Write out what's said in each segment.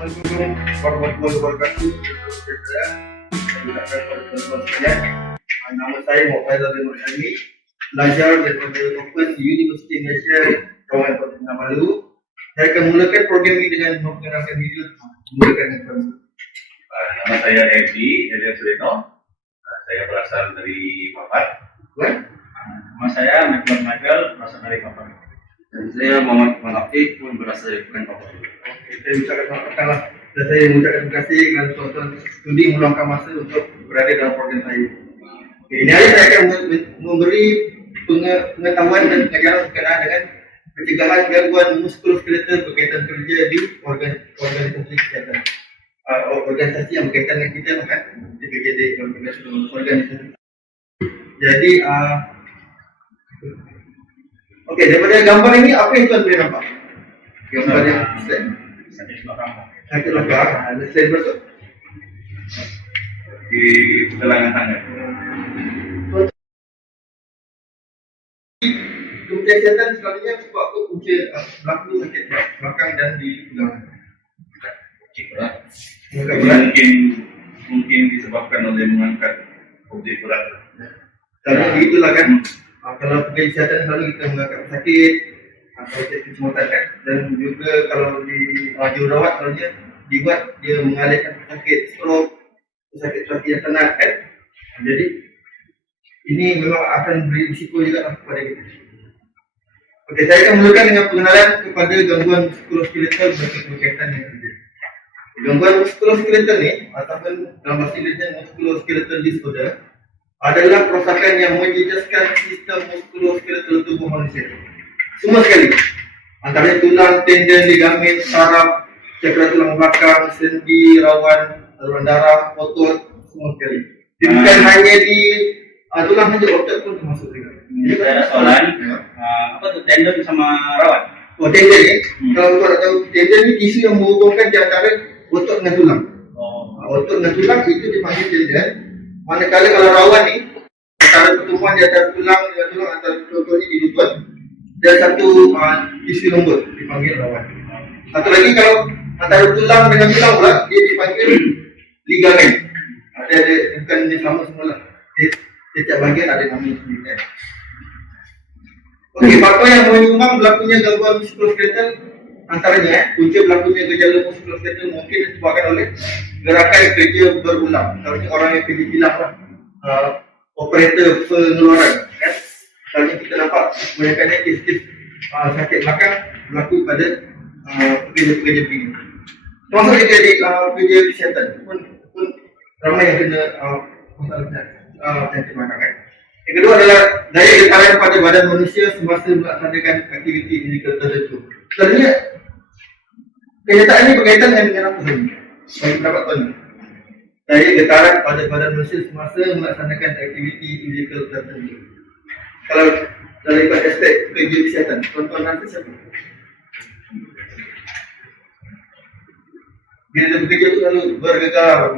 Assalamualaikum warahmatullahi wabarakatuh. Nama saya Muhammad Azhar Nurshadi, belajar daripada Open University Malaysia Kawasan Kota Kinabalu. Saya akan mulakan program ini dengan memperkenalkan diri. Nama saya Edi Surino. Saya berasal dari Papat. Nama saya Michael berasal dari Papat. Dan saya Muhammad Manafik pun berasal dari Papat. Saya ucapkan saya mengucapkan terima kasih dengan tuan-tuan studi meluangkan masa untuk berada dalam program saya. Ini hari saya akan memberi pengetahuan dan pengajaran berkenaan dengan pencegahan gangguan muskuloskeletal berkaitan kerja di organisasi kesihatan. Organisasi yang berkaitan dengan kita kan, di PJD organisasi. Jadi, okey, daripada gambar ini apa yang tuan boleh nampak? Gambar yang Sakit belakang. sakit belakang, ada slide berapa? Di pergelangan tangan. Kementerian Kesihatan selalunya sebab apa punca berlaku sakit belakang dan di pegangan. Objek berat. Agak berat. Mungkin disebabkan oleh mengangkat objek berat. Kalau begitulah kan, kalau pekerja kesihatan selalu kita mengangkat sakit atau kecemasan kan, dan juga kalau di jururawat selalunya dibuat dia mengalihkan sakit stroke, sakit yang tenat kan. Jadi ini memang akan beri risiko juga kepada kita. Okey, saya akan mulakan dengan pengenalan kepada gangguan muskuloskeletal berkaitan dengan kerja. Gangguan muskuloskeletal ni ataupun dalam bahasa Inggerisnya musculoskeletal disorder adalah kerosakan yang menjejaskan sistem muskuloskeletal tubuh manusia. Semua sekali. Antaranya tulang, tendon, ligamen, saraf, cakra tulang belakang, sendi, rawan, saluran darah, otot, semua sekali. Bukan hanya di tulang saja, otot pun termasuk juga. Saya ada soalan. Apa tu tendon sama rawat? Oh, tendon ni, kalau tuan nak tahu, tendon ni tisu yang menghubungkan di antara otot dengan tulang. Otot dengan tulang itu dipanggil tendon. Manakala kalau rawan ni, antara pertemuan di antara tulang dengan tulang, antara contohnya di lutut, dan satu tisu lembut dipanggil rawan. Satu lagi kalau antara tulang dengan tulang pula, dia dipanggil ligamen. Ada bukan dia sama semula. Dia setiap bahagian ada nama sendiri. Okey, faktor yang menyumbang berlakunya gangguan muskuloskeletal antaranya punca berlakunya gejala muskuloskeletal mungkin disebabkan oleh gerakan kerja berulang. Contohnya orang yang kerja kilang lah, operator pengeluaran kan. Kalau kita nampak kebanyakannya kes-kes sakit belakang berlaku pada pekerja-pekerja begini. Termasuk juga di pekerja kesihatan pun ramai yang kena masalah penyakit belakang kan. Yang kedua adalah daya getaran pada badan manusia semasa melaksanakan aktiviti fizikal tertentu. Sebenarnya kenyataan ini berkaitan dengan apa sahaja? Bagi pendapat tuan, daya getaran pada badan manusia semasa melaksanakan aktiviti fizikal tertentu. Kalau daripada aspek pekerja kesihatan, tuan-tuan rasa siapa? Bila dia bekerja tu selalu bergegar.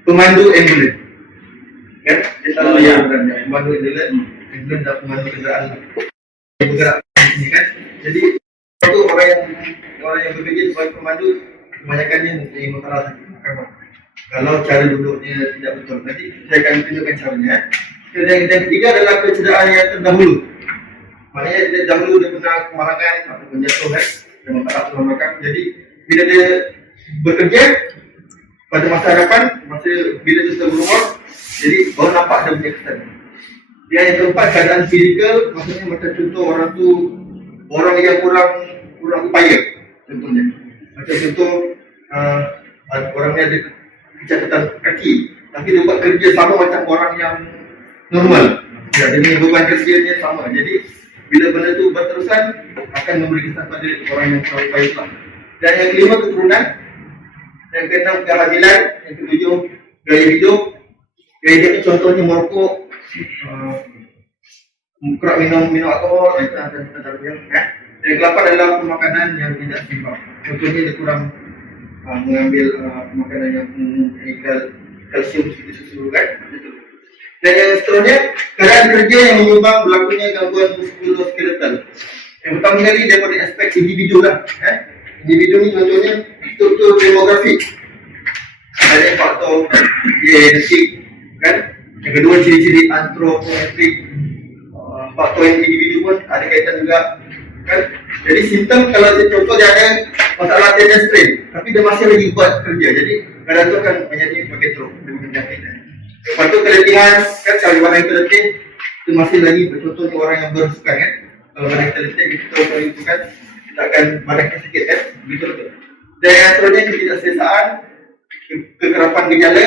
Pemandu ambulans, kan? Dia selalu yang pemandu ambulans dan pemandu kenderaan yang bergerak di sini kan. Jadi itu orang yang bekerja sebagai pemandu kebanyakannya mempunyai masalah sakit belakang. Kalau cara duduknya tidak betul, nanti saya akan tunjukkan caranya. Dan ketiga adalah kecederaan yang terdahulu. Maknanya dia dahulu dia pernah kemalangan atau jatuh kan, dan masalah tulang belakang. Jadi bila dia bekerja pada masa hadapan, bila dia sudah berumur, jadi baru nampak dia punya kesan. Yang keempat, keadaan fizikal, maksudnya macam contoh orang yang kurang upaya, contohnya. Macam contoh, orang ni ada kecacatan kaki, tapi dia buat kerja sama macam orang yang normal. Ya, dia punya beban kerjanya sama. Jadi bila benda tu berterusan, akan memberi kesan pada orang yang kurang upaya pula. Dan yang kelima, keturunan. Yang keenam, kehamilan. Yang ketujuh, gaya hidup. Gaya hidup contohnya merokok, kerap minum alkohol, itu antaranya. Yang ke-8 adalah pemakanan yang tidak seimbang. Contohnya dia kurang mengambil makanan yang mempunyai kalsium seperti susu kan. Dan yang seterusnya, keadaan Keadaan kerja yang menyumbang berlakunya gangguan muskuloskeletal. Yang pertama kali daripada aspek individu lah. Individu ni contohnya struktur demografi. Ada faktor genetik, kan? Yang kedua ciri-ciri antropometrik. Faktor individu pun ada kaitan juga, kan? Jadi simptom kalau contoh dia ada masalah tendon strain, tapi dia masih lagi buat kerja. Jadi kadang tu akan menjadi sebagai stroke, penyakit. Lepas tu keletihan, kan kalau orang yang terletih itu masih lagi contohnya orang yang bersukan, kan? Kalau orang yang terletih kita orang itu kan kita akan badankan sikit, kan? Betul. Dan yang seterusnya ketidakselesaan, kekerapan gejala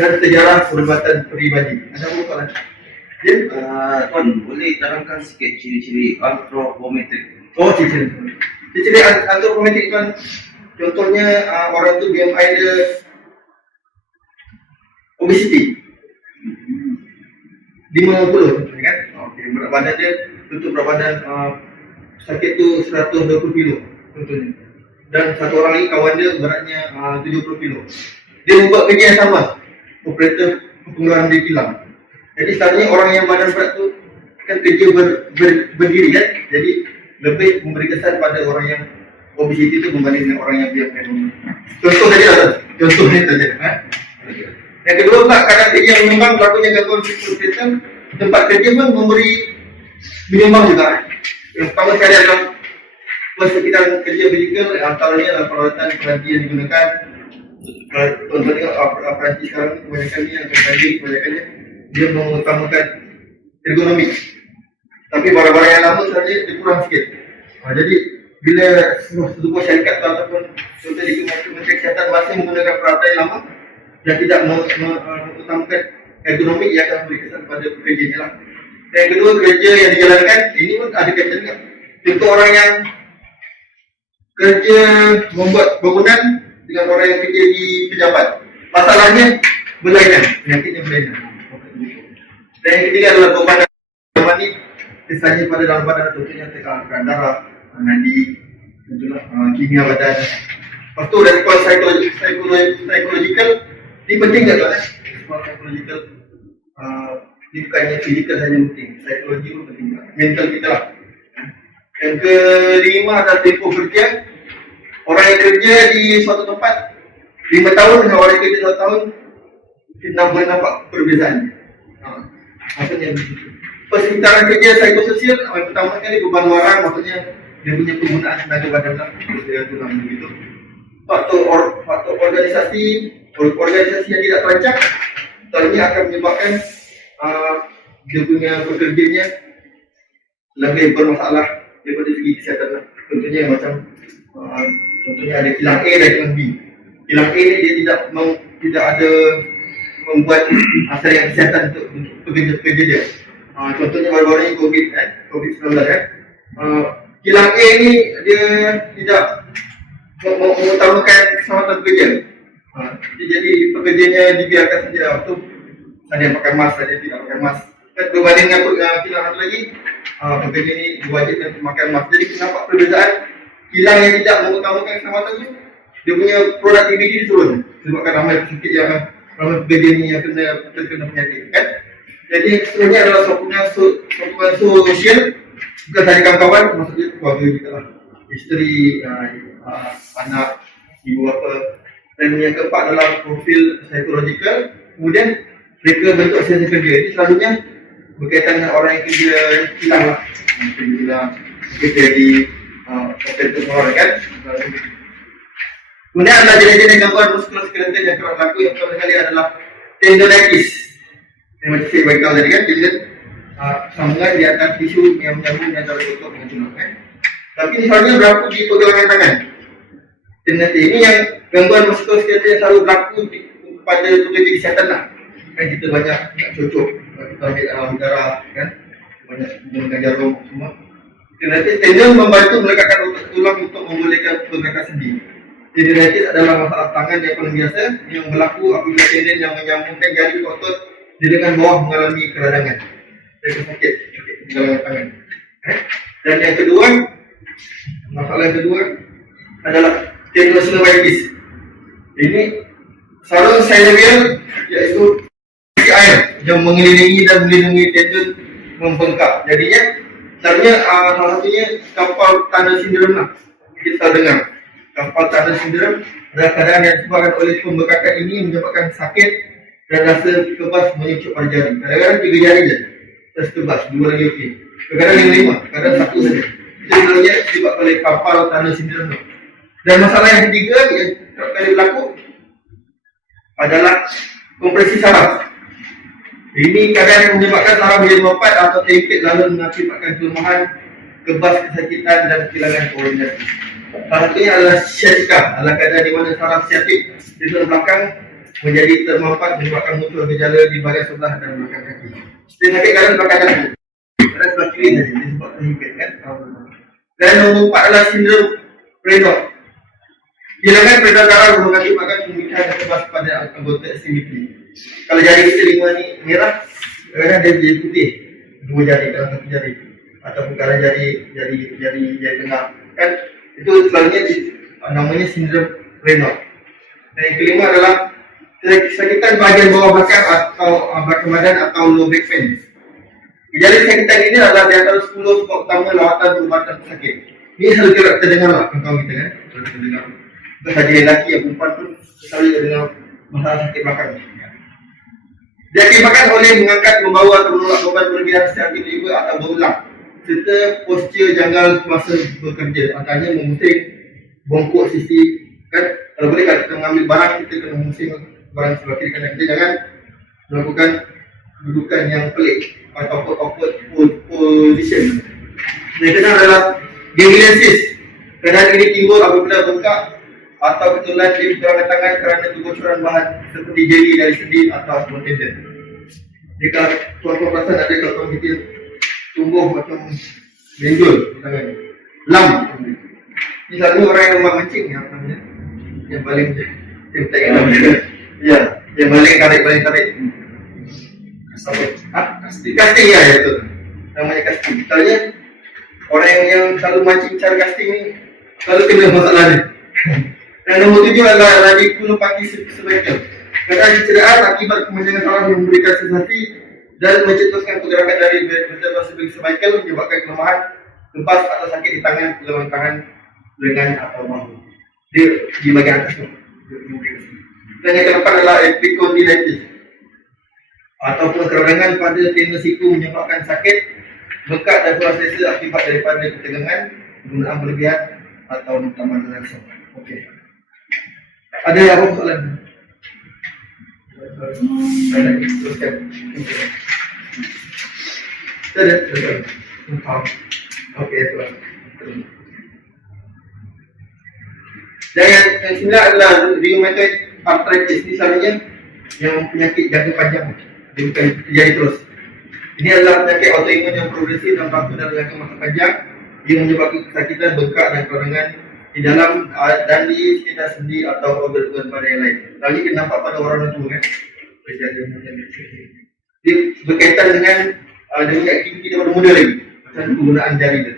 dan sejarah perubatan peribadi. Ada apa soalan? Ya? Tuan, boleh terangkan sikit ciri-ciri antropometrik? Oh, ciri-ciri antropometrik kan contohnya orang tu BMI dia obesity 50 contohnya, kan? Okey, berat badan dia tutup berat badan sakit tu 120 kilo contohnya. Dan satu orang lagi kawan dia beratnya 70 kilo. Dia buat kerja yang sama, operator pengeluaran dia kilang. Jadi sebenarnya orang yang badan berat tu kan kerja berdiri, kan? Jadi lebih memberi kesan pada orang yang obesity itu berbanding dengan orang yang BMI. Contoh saja lah, contohnya saja. Yang kedua pula, kadang kerja yang menyumbang berlakunya gangguan muskuloskeletal, tempat kerja pun menyumbang juga. Yang pertama sekali adalah persekitar kerja fizikal, antaranya adalah peralatan penanti yang digunakan. Contohnya tengok operasi sekarang kebanyakan yang terjadi, kebanyakannya dia mengutamakan ergonomik. Tapi barang-barang yang lama sebenarnya dia kurang sikit. Jadi bila sebuah syarikat ataupun contoh di Kementerian Kesihatan masih menggunakan peralatan yang lama dan tidak mengutamakan ergonomik, ia akan memberi kesan pada pekerjanya lah. Dan yang kedua, kerja yang dijalankan ini pun ada kaitan juga. Contoh orang yang kerja membuat bangunan dengan orang yang kerja di pejabat, masalahnya berlainan, penyakitnya berlainan. Dan yang ketiga adalah beban zaman ni kesannya pada dalam badan, contohnya tekanan darah, nadi, contohnya kimia badan. Lepas tu respon psikologikal ini penting tak tuan? Respon psikologikal ini bukannya fizikal saja penting, psikologi pun penting juga, mental kita lah. Yang kelima adalah tempoh kerja. Orang yang kerja di suatu tempat 5 tahun dengan orang yang kerja 1 tahun, kita boleh nampak perbezaannya. Maksudnya begitu. Persekitaran kerja psikososial, yang pertama sekali beban luaran, maksudnya dia punya penggunaan tenaga badan lah, dia tulang begitu. Faktor organisasi yang tidak terancang, ternyata akan menyebabkan dia punya pekerjanya lebih bermasalah daripada segi kesihatan. Contohnya macam contohnya ada kilang A dan kilang B. Kilang A ni dia tidak ada membuat asal yang kesihatan untuk pekerja-pekerja dia. Contohnya baru-baru ni COVID-19 kan. Kilang A ni dia tidak mengutamakan keselamatan pekerja. Jadi pekerjanya dibiarkan saja, tu ada yang pakai mask, ada yang tidak pakai mask. Berbanding dengan kilang satu lagi, pekerja ni diwajibkan memakai mask. Jadi nampak perbezaan. Kilang yang tidak mengutamakan keselamatan tu, dia punya produktiviti turun. Sebabkan ramai penyakit yang ramai pekerja ni yang terkena penyakit, kan? Jadi sebenarnya adalah sokongan sosial, bukan sahaja kawan-kawan, maksudnya keluarga kita lah, isteri, anak, ibu bapa. Dan yang keempat adalah profil psikologikal. Kemudian mereka bentuk sesi kerja. Ini selalunya berkaitan dengan orang yang kerja kilang lah, kerja di operator pengeluaran, kan? Kemudian adalah jenis-jenis gangguan muskuloskeletal yang kerap berlaku. Yang pertama kali adalah tendonitis. Yang macam saya beritahu tadi, kan, tendon sambungan di antara tisu yang menyambung di antara otot dengan tulang, kan. Tapi ini selalunya berlaku di pergelangan tangan. Tendonitis ini yang gangguan muskuloskeletal yang selalu berlaku pada pekerja kesihatan lah. Kan kita banyak cocok, kita ambil darah, kan, banyak menggunakan jarum semua. Tendonitis tendon membantu melekatkan otot tulang untuk membolehkan pergerakan sendi. Tendonitis adalah masalah tangan yang paling biasa yang berlaku apabila tendon yang menyambungkan jari ke otot di lengan bawah mengalami keradangan. Jadi sakit di dalam tangan. Dan yang kedua, masalah yang kedua adalah tendinosynovitis. Ini sarung synovial, iaitu air yang mengelilingi dan melindungi tendon membengkak. Jadinya sebenarnya salah satunya kapal tunnel syndrome lah. Kita dengar kapal tunnel syndrome adalah keadaan yang disebabkan oleh pembengkakan ini menyebabkan sakit dan rasa kebas menyucuk pada jari. Kadang-kadang 3 jari je terus kebas, 2 lagi okey. Kadang-kadang yang 5, kadang 1 saja. Itu sebenarnya disebabkan oleh kapal tunnel syndrome tu. Dan masalah yang ketiga yang kerap kali berlaku adalah kompresi saraf. Ini keadaan yang menyebabkan saraf menjadi mempat atau terhimpit lalu mengakibatkan kelemahan, kebas, kesakitan dan kehilangan koordinasi. Salah satunya adalah sciatica, adalah keadaan di mana saraf siatik di tulang belakang menjadi termampat menyebabkan muncul gejala di bahagian sebelah dan belakang kaki. Dia sakit kadang belakang kaki, kadang sebelah kiri saja disebab terhimpit kan. Dan nombor 4 adalah sindrom Raynaud. Kehilangan peredaran darah mengakibatkan pemikiran dan kebas pada anggota ekstremiti. Kalau jari kita 5 ni merah, kadang dia jadi putih, 2 jari dalam 1 jari, ataupun kadang jari tengah kan, itu selalunya namanya sindrom Raynaud. Dan yang kelima adalah kesakitan bahagian bawah belakang atau belakang badan atau low back pain. Gejala kesakitan ini adalah di antara 10 sebab utama lawatan perubatan pesakit. Ini selalu kita dengar lah kawan-kawan kita kan, selalu kita dengar. Bukan saja lelaki yang perempuan pun selalu kita dengar masalah sakit belakang. Diakibatkan oleh mengangkat, membawa atau menolak beban berlebihan secara tiba-tiba atau berulang, serta postur janggal semasa bekerja, antaranya memusing bongkok sisi kan. Kalau boleh kalau kita mengambil barang, kita kena memusing barang sebelah kiri kanan. Kita jangan melakukan dudukan yang pelik atau awkward position. Yang kedua adalah gangliosis. Keadaan ini timbul apabila bengkak atau ketulan di pergelangan tangan kerana kebocoran bahan seperti jeli dari sendi atau sebuah tendon. Jika tuan-tuan perasan ada kalau kita tumbuh macam benjol di tangan, lam. Ini selalu orang yang memang mancing yang paling yang tak ingat ya, yang paling tarik. Casting ya itu namanya casting. Misalnya orang yang selalu mancing cara casting ni selalu kena masalah ni. Dan nombor 7 adalah radiculopati cervical. Keadaan cederaan akibat kemanjangan saraf yang memberikan sensasi dan mencetuskan pergerakan dari vertebra cervical menyebabkan kelemahan, lepas atau sakit di tangan, pergelangan tangan, lengan atau bahu. Dia di bahagian atas tu. Dan yang keempat adalah epicondylitis ataupun kerengan pada tendon siku menyebabkan sakit, bengkak dan puas rasa akibat daripada ketegangan, penggunaan berlebihan atau tambahan langsung. Okey. Ada apa soalan? Teruskan. Ada. Okey, tuan. Dan yang sembilan adalah rheumatoid arthritis. Ini selalunya yang penyakit jangka panjang. Dia bukan terjadi terus. Ini adalah penyakit autoimun yang progresif dan berlaku dalam jangka masa panjang. Dia menyebabkan kesakitan, bengkak dan kerengan di dalam dan di sekitar sendi atau organ-organ pada yang lain. Lagi kita nampak pada orang tua kan. Dia berkaitan dengan dia punya aktiviti daripada muda lagi. Macam penggunaan jari dia.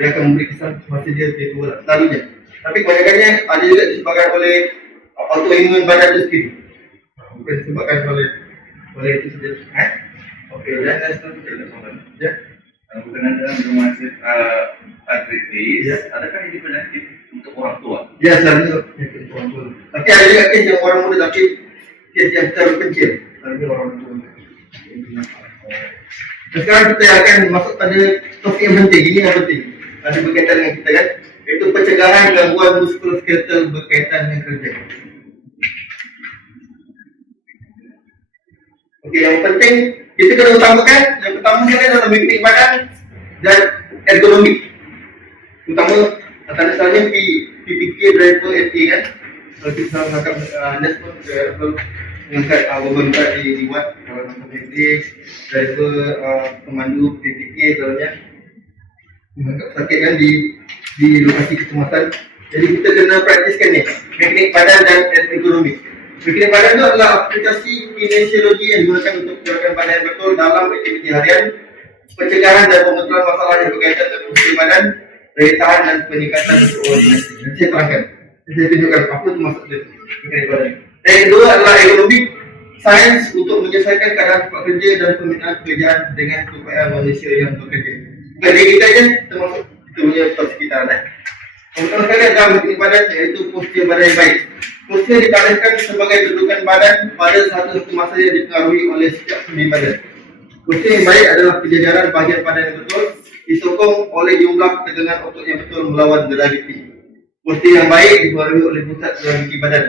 Dia akan memberi kesan semasa dia tua lah. Selalunya. Tapi kebanyakannya ada juga disebabkan oleh autoimun badan itu sendiri. Bukan disebabkan oleh itu saja. Okey, dan seterusnya kita soalan. Ya. Berkenaan dengan rheumatic arthritis, adakah ini penyakit untuk orang tua? Ya, selalunya penyakit orang tua. Tapi ada juga kes yang orang muda, tapi kes yang terlalu kecil. Selalunya orang tua. Dan sekarang kita akan masuk pada topik yang penting. Ini yang penting. Ada berkaitan dengan kita kan. Iaitu pencegahan gangguan muskuloskeletal berkaitan dengan kerja. Okey, yang penting kita kena utamakan yang pertama sekali adalah mekanik badan dan ergonomik. Utama antara selalunya PPK driver FA kan. Kalau kita mengangkat Nesmond mengangkat beban berat di watt kalau mengangkat FA driver pemandu PPK selalunya mengangkat sakit kan di lokasi kecemasan. Jadi kita kena praktiskan ni mekanik badan dan ergonomik. Mekanik badan itu adalah aplikasi kinesiologi yang digunakan untuk gerakan badan yang betul dalam aktiviti harian, pencegahan dan pengetahuan masalah yang berkaitan dengan fungsi badan, daya tahan dan peningkatan koordinasi. Nanti saya terangkan. Saya tunjukkan apa itu maksud dia mekanik badan. Dan yang kedua adalah ergonomik. sains untuk menyesuaikan keadaan tempat kerja dan pembinaan pekerjaan dengan keupayaan manusia yang bekerja. Bukan diri kita je, termasuk kita punya persekitaran. Pertama sekali adalah teknik badan, iaitu postur badan yang baik. Postur ditarikkan sebagai kedudukan badan pada satu masa yang dipengaruhi oleh setiap sendi badan. Postur yang baik adalah penjajaran bahagian badan yang betul, disokong oleh jumlah tegangan otot yang betul melawan graviti. Postur yang baik dipengaruhi oleh pusat graviti badan.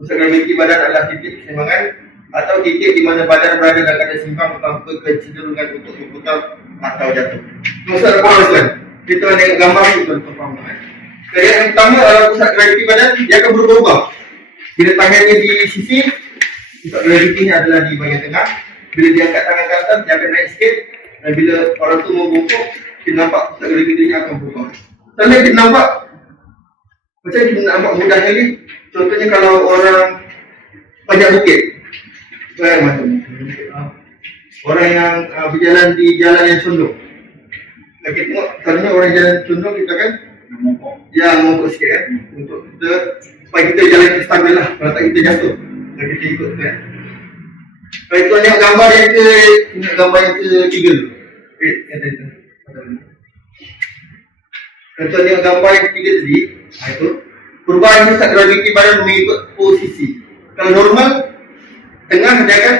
Pusat graviti badan adalah titik keseimbangan atau titik di mana badan berada dalam keadaan seimbang tanpa kecenderungan untuk berputar atau jatuh. Maksud apa maksudnya? Kita tengok gambar ni tuan-tuan faham kan? Kerja yang pertama adalah pusat graviti badan, dia akan berubah-ubah. Bila tangannya di sisi, pusat gravitinya adalah di bahagian tengah. Bila dia angkat tangan ke atas, dia akan naik sikit. Dan bila orang tu membungkuk, kita nampak pusat gravitinya akan berubah. Soalnya kita nampak, macam kita nampak mudah sekali. Contohnya kalau orang banyak bukit, macam ni. Orang yang berjalan di jalan yang condong. Kita tengok, selalunya orang jalan condong kita kan mongkok sikit kan, untuk kita, supaya kita jalan ke stabil lah, kalau tak kita jatuh, kalau kita ikut kan. Kalau kita tengok gambar yang ketiga dulu. Kalau kita tengok gambar yang ketiga tadi, itu perubahan pusat graviti badan mengikut posisi. Kalau normal, tengah dia akan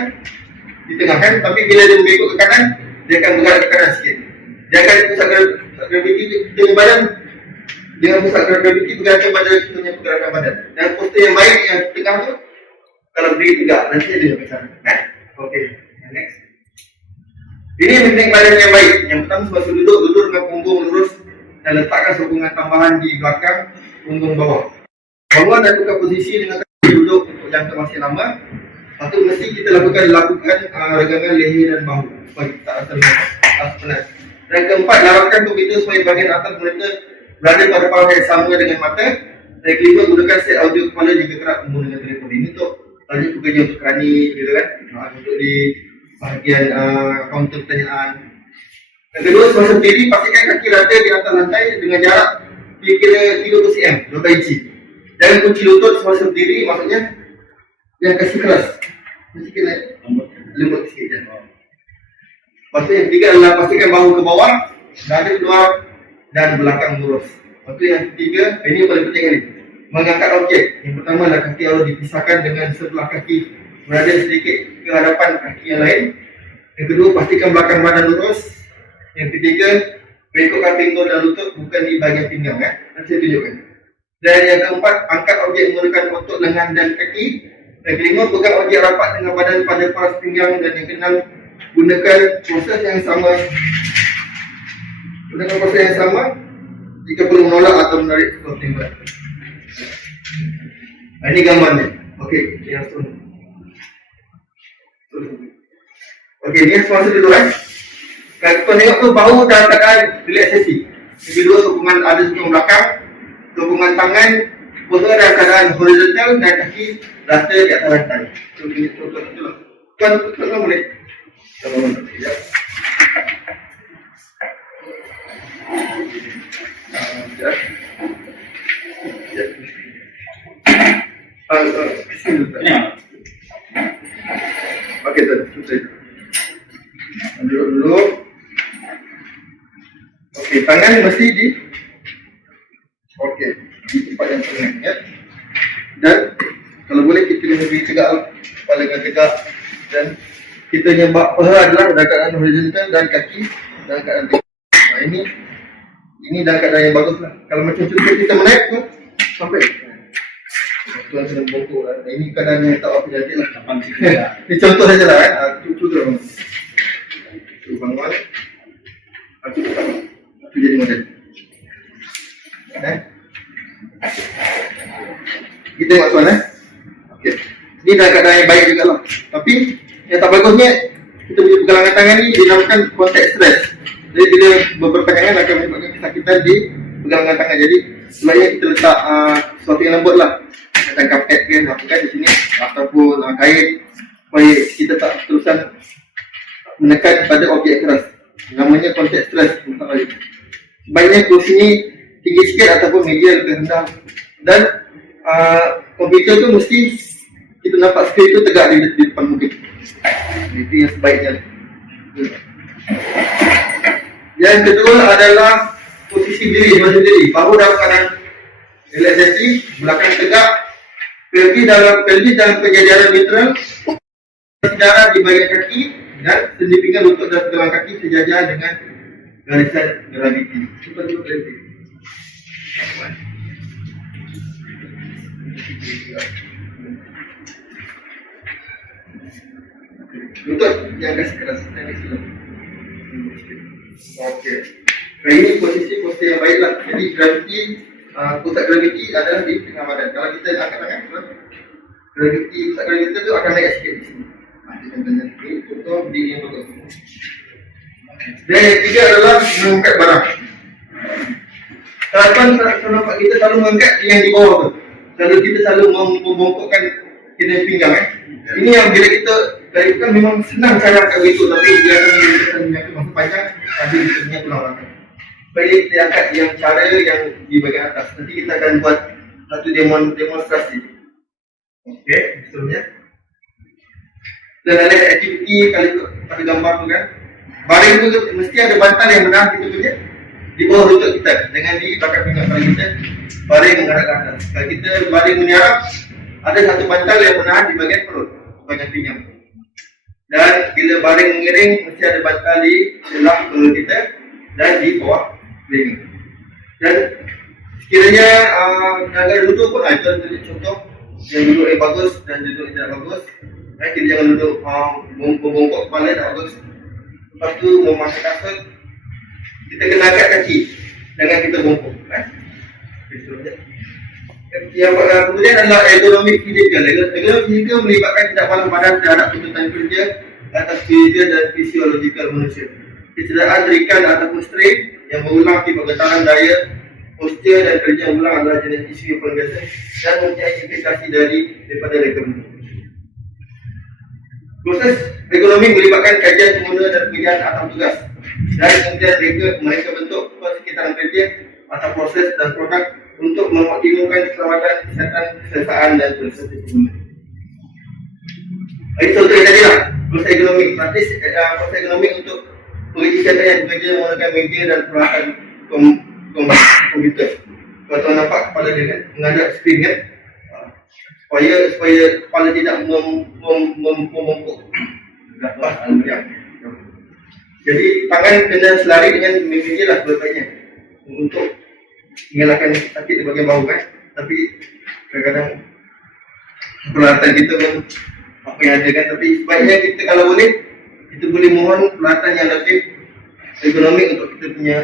ditengahkan, tapi bila dia mengikut ke kanan, dia akan bergerak ke kanan sikit. Dia akan pusat graviti dengan badan, dengan pusat graviti pergerakan badan kita punya pergerakan badan. Dan postur yang baik yang tengah tu, kalau berdiri tegak, nanti dia sampai sana. Okey, next. Ini teknik badan yang baik. Yang pertama sebab duduk dengan punggung lurus dan letakkan sokongan tambahan di belakang punggung bawah. Bangun dan tukar posisi dengan kaki duduk untuk jangka masa lama. Lepas tu mesti kita lakukan regangan leher dan bahu supaya kita tak rasa penat. Dan keempat, larangkan komputer supaya bahagian atas monitor berada pada pangkat yang sama dengan mata. Dan kelima, gunakan set audio kepala jika kerap menggunakan telefon. Ini untuk pekerja untuk kerani gitu kan, untuk di bahagian kaunter pertanyaan. Yang kedua, semasa berdiri pastikan kaki rata di atas lantai dengan jarak kira-kira 30 cm, 12 inci. Jangan kunci lutut semasa berdiri, maksudnya yang kasih keras, mesti kena lembut sikit je. Lepas tu yang ketiga adalah pastikan bahu ke bawah, dada keluar dan belakang lurus. Lepas tu yang ketiga, ini yang paling penting kali, mengangkat objek. Yang pertama adalah kaki harus dipisahkan dengan sebelah kaki berada sedikit ke hadapan kaki yang lain. Yang kedua, pastikan belakang badan lurus. Yang ketiga, bengkokkan pinggul dan lutut bukan di bahagian pinggang nanti saya tunjukkan. Dan yang keempat, angkat objek menggunakan otot lengan dan kaki. Dan kelima, pegang objek rapat dengan badan pada paras pinggang. Dan yang keenam, gunakan proses yang sama jika perlu menolak atau menarik sesuatu yang berat. Ini gambarnya. Okey, yang seterusnya. Okey, ni semasa dulu kalau kita tengok tu bahu dalam keadaan relaksasi. Yang kedua, sokongan ada sokongan belakang, sokongan tangan postur dalam keadaan horizontal dan kaki rata di atas lantai. Tuan boleh. Sekejap. Okey, selesai. Duduk dulu. Okey, tangan mesti di tempat yang tengah Dan kalau boleh kita lebih tegak, kepala dengan tegak, dan kita nyembak paha adalah dalam keadaan horizontal dan kaki dalam keadaan tegak. Ini dalam keadaan yang bagus lah. Kalau macam contoh kita menaik tu sampai tuan sedang bongkok lah. Ini keadaan yang tak apa jadi lah. Ini contoh saja lah contoh lah. Bangun. Itu jadi model. Kita tengok tuan Okey. Ini dah keadaan yang baik juga lah. Tapi yang tak bagusnya, kita punya pergelangan tangan ni dinamakan contact stress. Jadi bila berperpanjangan akan menyebabkan kesakitan di pergelangan tangan. Jadi selain kita letak sesuatu yang lembut lah, macam kapet ke apa kan di sini, ataupun kain, supaya kita tak terusan menekan pada objek keras. Namanya contact stress. Sebaiknya kursi ni tinggi sikit ataupun meja lebih rendah. Dan komputer tu mesti kita nampak skrin itu tegak di depan muka. Itu yang sebaiknya. Yang kedua adalah posisi diri, maju diri, bahu dalam keadaan relaksasi, belakang tegak, pelvis dalam penjajaran netral, darah di bagian kaki dan sendi pinggang lutut dan tulang kaki sejajar dengan garisan graviti. Cuba graviti. Lutut yang keras, Okey. Nah, ini posisi yang baiklah. Jadi graviti, pusat graviti adalah di tengah badan. Kalau kita angkat tangan, pusat graviti itu akan naik sikit di sini. Contohnya ini untuk di yang bagus. Dan yang ketiga adalah mengangkat barang. Kalau nampak kita selalu mengangkat yang di bawah tu. Kita selalu membongkokkan kita pinggang. Ini yang bila kita kan memang senang cara angkat begitu, tapi dia akan menyebabkan minyak masa panjang, ada minyak pulang belakang. Supaya kita angkat yang cara yang di bahagian atas. Nanti kita akan buat satu demonstrasi. Okey, sebelumnya. Dan ada aktiviti kali tu pada gambar tu kan. Baring tu mesti ada bantal yang menahan kita punya di bawah lutut kita dengan di belakang pinggang. Kalau kita baring mengarah ke atas, kalau kita baring menyarap, ada satu bantal yang menahan di bahagian perut, bahagian pinggang. Dan bila baring mengiring, mesti ada bantal di sebelah perut kita dan di bawah leher. Dan sekiranya agak duduk pun itu contoh yang duduk yang bagus dan duduk yang tidak bagus. Kita jangan duduk membongkok kepala, tak bagus. Lepas tu memakai kasut, kita kena angkat kaki, jangan kita bongkok. Yang kemudian adalah ergonomik fizikal. Ergonomik fizikal melibatkan kedalaman badan terhadap tuntutan kerja atas fizikal dan fisiologikal manusia. Kecederaan terikat ataupun strain yang berulang akibat getaran daya, postur dan kerja yang berulang adalah jenis isu yang paling biasa dan mempunyai implikasi daripada rekomen. Proses ekonomi melibatkan kajian semula dan pekerjaan atau tugas dan kemudian mereka bentuk persekitaran kerja atau proses dan produk untuk mengoptimalkan keselamatan, kesehatan dan proses pengguna. Ini contoh yang tadi lah, proses ekonomi praktis, proses ekonomi untuk pekerja kesihatan yang bekerja menggunakan meja dan peralatan komputer. Kalau tuan nampak kepala dia kan, menghadap skrin kan, supaya kepala tidak membongkok. Jadi tangan kena selari dengan meja lah sebaiknya untuk mengelakkan sakit di bahagian bahu kan. Tapi kadang-kadang peralatan kita pun apa yang ada kan. Tapi sebaiknya kita kalau boleh, kita boleh mohon peralatan yang lebih ekonomi untuk kita punya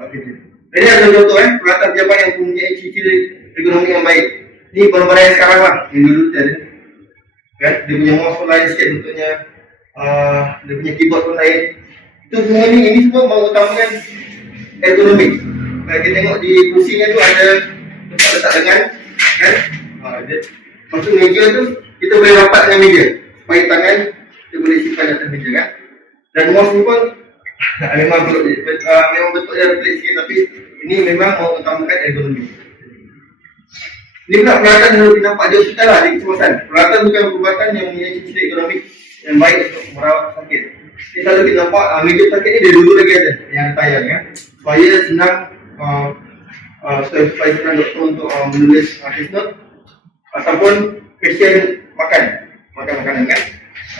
aktiviti. Ini ada contoh peralatan pejabat yang mempunyai ciri-ciri ekonomi yang baik. Ini barang-barang yang sekarang lah, yang dulu ada kan. Dia punya mouse pun lain sikit bentuknya, dia punya keyboard pun lain. Itu semua ini semua mengutamakan ekonomi. Kalau kita tengok di kursinya tu ada tempat letak lengan kan. Lepas tu meja tu kita boleh rapat dengan meja supaya tangan kita boleh simpan di atas meja kan. Dan mouse ni pun memang bentuk dia pelik sikit, tapi ini memang mengutamakan ekonomi. Ini pula peralatan yang lebih nampak di hospital lah, di kecemasan. Peralatan bukan perubatan yang mempunyai ciri ekonomi yang baik untuk merawat sakit. Ini selalu kita nampak meja sakit ni dia dulu lagi ada yang tayang kan, supaya senang supaya senang doktor untuk menulis case note ataupun pasien makan makanan kan.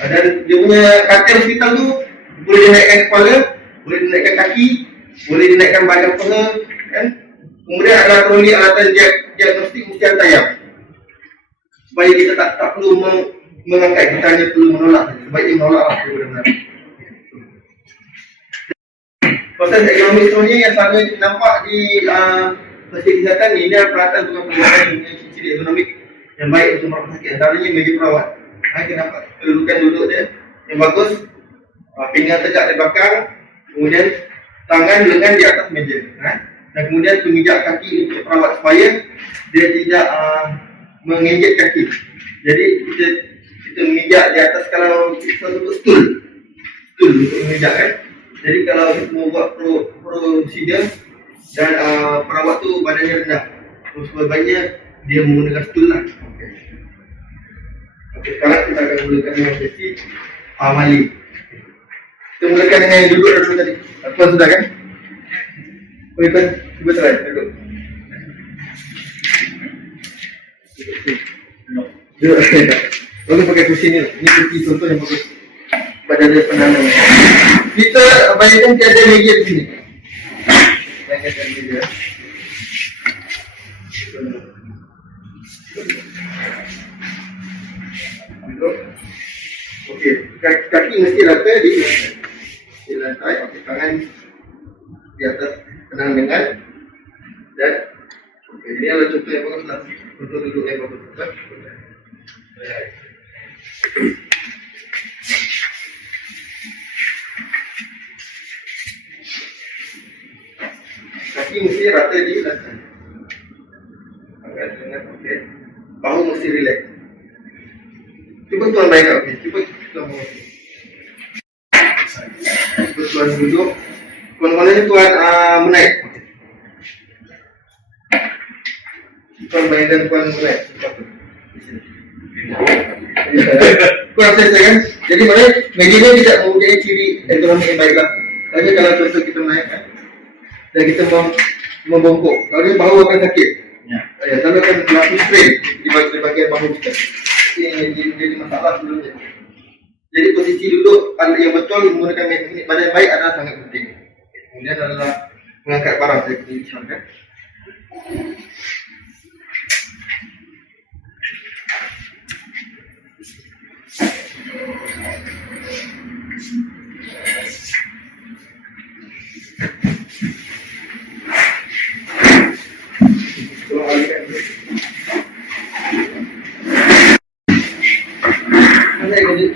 Dan dia punya katil hospital tu boleh dinaikkan kepala, boleh dinaikkan kaki, boleh dinaikkan badan kepala kan. Kemudian ada troli alatan diagnostik mesti ada tayang supaya kita tak perlu mengangkat, kita hanya perlu menolak. Sebaiknya menolak lah benar-benar. Proses ekonomi sebenarnya yang selalu kita nampak di fasilitas kesihatan ini adalah peralatan bukan perbuatan yang ciri ekonomi yang baik untuk merawat sakit. Antaranya meja perawat. Kita nampak kedudukan duduk dia yang bagus, pinggang tegak di belakang, kemudian tangan lengan di atas meja. Dan kemudian pemijak kaki untuk perawat supaya dia tidak menginjek kaki. Jadi kita memijak di atas kalau kita untuk stool untuk memijak kan. Jadi kalau kita mau buat prosedur dan perawat tu badannya rendah, sebaiknya dia menggunakan stool lah. Oke, sekarang kita akan mulakan dengan sesi amali. Kita mulakan dengan yang duduk dulu tadi. Tuan sudah kan? Tuan, cuba try duduk. Duduk. Bagus pakai kursi ni. Ini kursi contoh yang bagus. Pada dia penanam. Kita bayangkan tiada meja di sini. Bayangkan meja. Duduk. Okey, kaki mesti rata di lantai. Okey, tangan di atas tenang dengan dan okey, ini adalah contoh yang bagus lah. Contoh duduk yang bagus. Kaki mesti rata di lantai. Tangan dengan okey. Bahu mesti relax. Cuba tuan bayangkan, okey. Cuba tuan bahu. Cuba tuan duduk. Mana tuan menaik. Tuan bayangkan tuan menaik. Kurang selesa kan? Jadi mana meja ni tidak mempunyai ciri ergonomi yang baik lah. Hanya kalau contoh kita menaik kan, dan kita membongkok, kalau dia bahu akan sakit. Ya, kalau akan berlaku strain di bahagian bahu kita. Ini jadi masalah sebelumnya. Jadi posisi duduk yang betul menggunakan teknik badan baik adalah sangat penting. Kemudian adalah mengangkat barang saya bincangkan.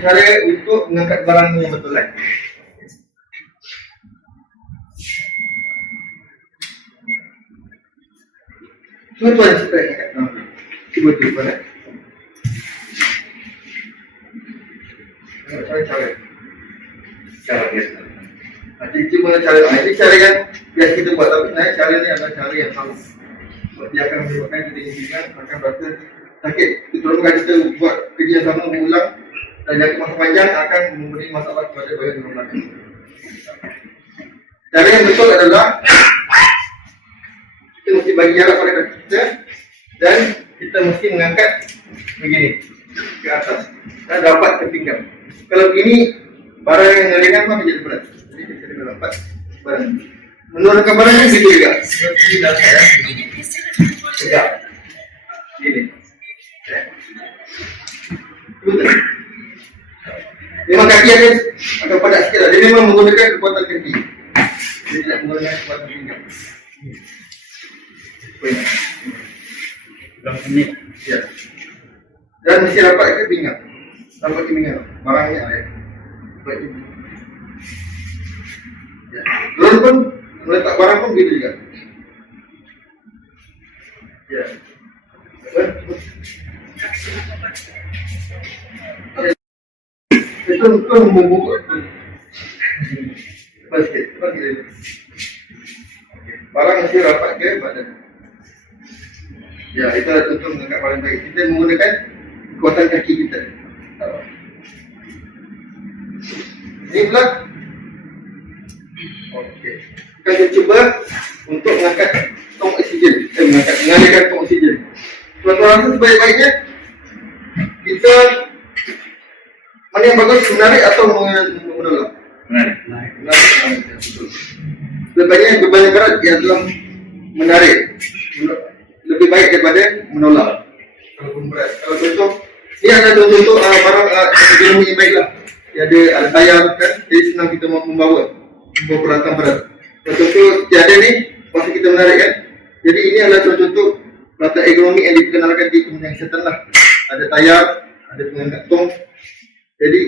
Cara untuk mengangkat barang yang betul Cuba tuan straight angkat. Cuba tu tuan cara biasa. Nanti cuba cara ini cara yang biasa kita buat, tapi cara ni adalah cara yang sama. Sebab dia akan menyebabkan kita inginkan akan rasa sakit. Terutama kita buat kerja yang sama mengulang dan jangka masa panjang akan memberi masalah kepada bagian tulang belakang. Cara yang betul adalah kita mesti bagi jarak pada kaki kita dan kita mesti mengangkat begini ke atas dan dapat ke pinggang. Kalau begini barang yang ringan pun menjadi berat. Jadi kita kena dapat barang. Menurunkan barang ni begitu juga. Seperti dalam keadaan begini. Tegak. Begini. Betul. Memang kaki akan padat sikit lah. Dia memang menggunakan kekuatan kaki. Dia tidak menggunakan kekuatan pinggang. Dalam menit. Ya. Dan mesti rapat ke pinggang. Rapat ke pinggang. Barangnya ada. Baik. Ya. Drone pun meletak barang pun begitu juga. Ya. Itu membungkuk. Lepas sikit. Barang mesti rapat ke badan. Ya, itu adalah contoh mengangkat barang baik. Kita menggunakan kekuatan kaki kita. Ini pula. Okey. Kita cuba untuk mengangkat tong oksigen. Mengalirkan tong oksigen. Tuan-tuan rasa sebaik-baiknya kita mana yang bagus, menarik atau menolak? Menarik. Lebih banyak beban yang berat dia adalah menarik. Lebih baik daripada menolak. Kalau berat. Kalau contoh, ini ada contoh barang ekonomi yang baik lah. Dia ada tayar kan, jadi senang kita membawa peralatan berat. Kalau contoh tiada ni, pasti kita menarik kan. Jadi ini adalah contoh peralatan ekonomi yang diperkenalkan di Kementerian Kesihatan lah. Ada tayar, ada pengangkat tong. Jadi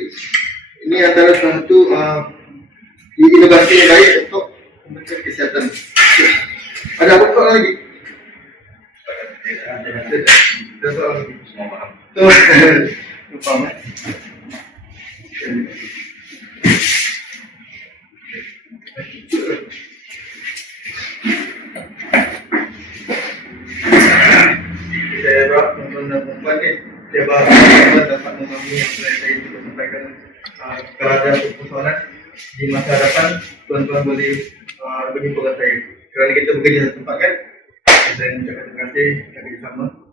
ini adalah salah satu inovasi yang baik untuk Kementerian Kesihatan. Ada apa soalan lagi? Ada soalan lagi? Semua faham. Lupa kan? Saya harap tuan-tuan dan perempuan ni, dia bahagia dapat ini yang saya coba sampaikan. Kalau ada persoalan di masa depan, tuan-tuan boleh menyimpulkan saya. Kerana kita bekerja satu tempat kan, saya ucapkan terima kasih kerana bersama.